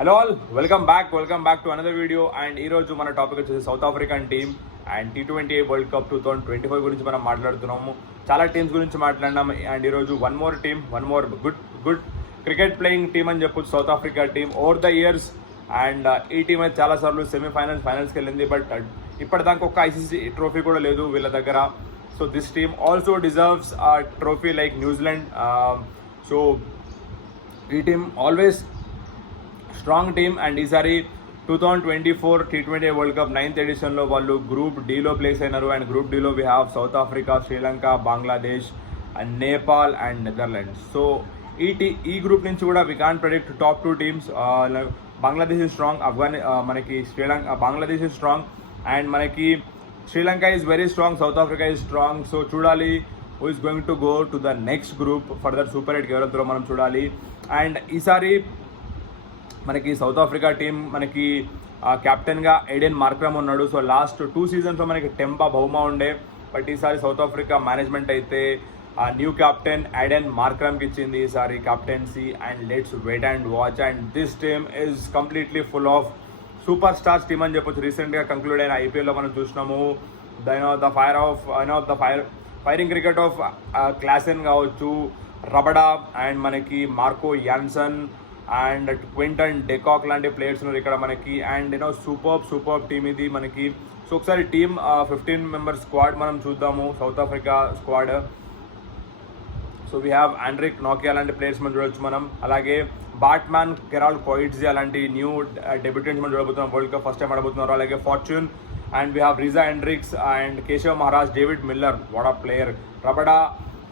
Hello all, welcome back to another video. And ఈరోజు మన topic వచ్చేసి south African team and T20 world cup 2025 గురించి మనం మాట్లాడుతున్నాము. చాలా టీమ్స్ గురించి మాట్లాడినాం. అండ్ ఈరోజు one more good cricket playing team అని చెప్పొచ్చు south Africa team over the years. And ఈ టీమ్ అయితే చాలాసార్లు ఫైనల్స్కి వెళ్ళింది, బట్ ఇప్పటిదాకా ఒక ఐసీసీ ట్రోఫీ కూడా లేదు వీళ్ళ దగ్గర. So this team also deserves ఆ ట్రోఫీ లైక్ న్యూజిలాండ్. సో ఈ team always strong team. And ఈసారి 2024 T20 వరల్డ్ కప్ 9th ఎడిషన్లో వాళ్ళు గ్రూప్ డీలో ప్లేస్ అయినారు. అండ్ గ్రూప్ డీలో we have South Africa, Sri Lanka, Bangladesh and Nepal and Netherlands. So ఈ గ్రూప్ నుంచి కూడా we can't predict top 2 teams. Bangladesh is strong, మనకి బంగ్లాదేశ్ ఇస్ స్ట్రాంగ్, అండ్ మనకి Sri Lanka is very strong, South Africa is strong. So చూడాలి who is going to go to the next group further super 8 ఎవరితో మనం చూడాలి. And ఈసారి మనకి సౌత్ ఆఫ్రికా టీం మనకి కెప్టెన్గా ఎడెన్ మార్క్రమ్ ఉన్నాడు. సో లాస్ట్ 2 సీజన్స్లో మనకి టెంపా బౌమా ఉండే, బట్ ఈసారి సౌత్ ఆఫ్రికా మేనేజ్మెంట్ అయితే న్యూ కెప్టెన్ ఎడెన్ మార్క్రమ్కి ఇచ్చింది ఈసారి captaincy. And let's wait and watch. And this team is completely full of superstars team అని చెప్పొచ్చు. రీసెంట్గా కంక్లూడ్ అయిన ఐపీఎల్లో మనం చూసినాము. ఫైరింగ్ క్రికెట్ ఆఫ్ క్లాసెన్ కావచ్చు, రబడా అండ్ మనకి Marco Jansen and Quinton de Kock లాంటి ప్లేయర్స్ ఉన్నారు ఇక్కడ మనకి. అండ్ సూపర్ టీమ్ ఇది మనకి. సో ఒకసారి టీమ్ 15 మెంబర్స్ స్క్వాడ్ మనం చూద్దాము, South Africa squad. So we have Anrich నోకియా లాంటి ప్లేయర్స్ మనం చూడొచ్చు మనం. అలాగే బాట్మ్యాన్, కెరాల్ కోయిట్జీ అలాంటి న్యూ డెబ్యూటెంట్స్ మనం చూడబోతున్నాం, వరల్డ్ కప్ ఫస్ట్ టైం ఆడబోతున్నారు. అలాగే Fortuin and we have Reeza Hendricks and Keshav Maharaj, David Miller, what a player, Rabada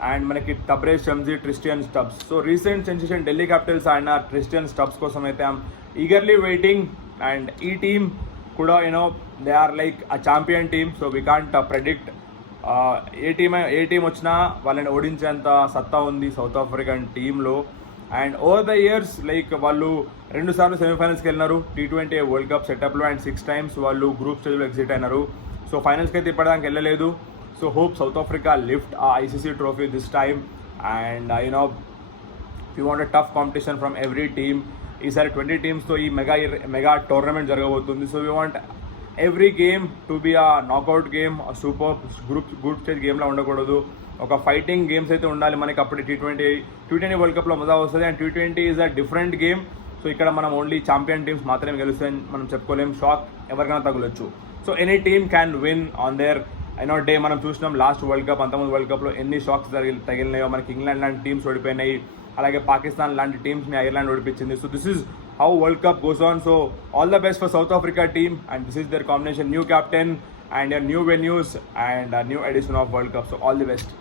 and మనకి Tabraiz Shamsi, Tristan Stubbs. So recent sensation Delhi Capitals ఆయన ట్రిస్టియన్ స్టబ్స్ కోసం అయితే I'm eagerly waiting. And ఈ team కూడా they are like a champion team. So we can't predict a team వచ్చినా వాళ్ళని ఓడించేంత సత్తా ఉంది సౌత్ ఆఫ్రికన్ టీంలో. And over the years like వాళ్ళు 2 సార్లు సెమీఫైనల్స్కి వెళ్ళినారు T20 వరల్డ్ కప్ సెటప్లో, అండ్ 6 times వాళ్ళు గ్రూప్ స్టేజ్లో ఎగ్జిట్ అయినారు. సో ఫైనల్స్కి అయితే ఇప్పటిదాకా వెళ్ళలేదు. So hope South Africa lift our ICC trophy this time. And we want a tough competition from every team. ఈసారి 20 teams తో ఈ మెగా టోర్నమెంట్ జరగబోతుంది. So we want every game to be a knockout game, super group stage గేమ్లా ఉండకూడదు. ఒక fighting games అయితే ఉండాలి మనకి. అప్పుడు T20 వరల్డ్ కప్లో మజా వస్తుంది. And T20 is a different game. So ఇక్కడ మనం ఓన్లీ ఛాంపియన్ టీమ్స్ మాత్రమే గెలుస్తాయని మనం చెప్పుకోలేం. షాక్ ఎవరికైనా తగలొచ్చు. So any team can win on their day. మనం చూసినాం లాస్ట్ వరల్డ్ కప్ 19 వరల్డ్ కప్లో ఎన్ని షాక్స్ తగిలినాయో. మనకి ఇంగ్లాండ్ లాంటి టీమ్స్ ఓడిపోయినాయి, అలాగే పాకిస్తాన్ లాంటి టీమ్స్ని ఐర్లాండ్ ఓడిపించింది. So this is how world cup goes on. So all the best for South Africa team. And this is their combination, new captain and new venues and new edition of world cup. So all the best.